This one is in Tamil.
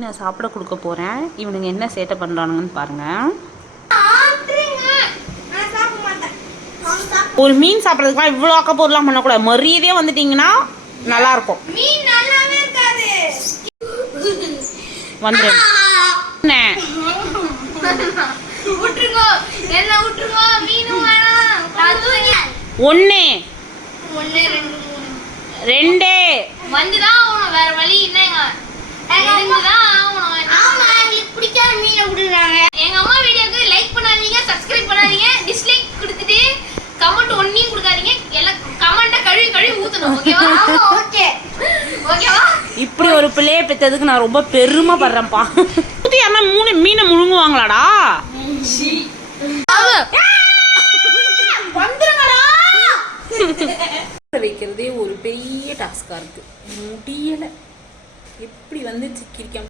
மீனை சாப்பிட கொடுக்க போகிறேன். இவனுங்க என்ன சேட்டை பண்ணுறானுங்கன்னு பாருங்கள். ஒரு மீன் சாப்பிட்றதுக்குலாம் இவ்வளோ அக்கப்போர்லாம் பண்ணக்கூடாது. மரியாதையே வந்துட்டிங்கன்னா நல்லாயிருக்கும். வந்துடுறேன் ஒன்று ரெண்டு வந்துதான் வேற வழி இல்லைங்க. பிடிக்காத மீனை விடுறாங்க. எங்க அம்மா வீடியோக்கு லைக் பண்ணாதீங்க, சப்ஸ்கிரைப் பண்ணாதீங்க, டிஸ்லைக் கொடுத்துட்டு கமெண்ட் ஒன்னையும் கொடுக்காதீங்க. எல்லாம் கமெண்ட்டை கழுவி ஊத்தணும். ஓகேவா? ஓகே ஓகேவா? இப்படி ஒரு பிள்ளையை பெற்றதுக்கு நான் ரொம்ப பெருமைப்படுறேன்ப்பா. யாருன்னா மீனை முழுங்குவாங்களாடா? வைக்கிறதே ஒரு பெரிய டாஸ்கா இருக்கு. முடியலை. எப்படி வந்து சிக்கிரிக்க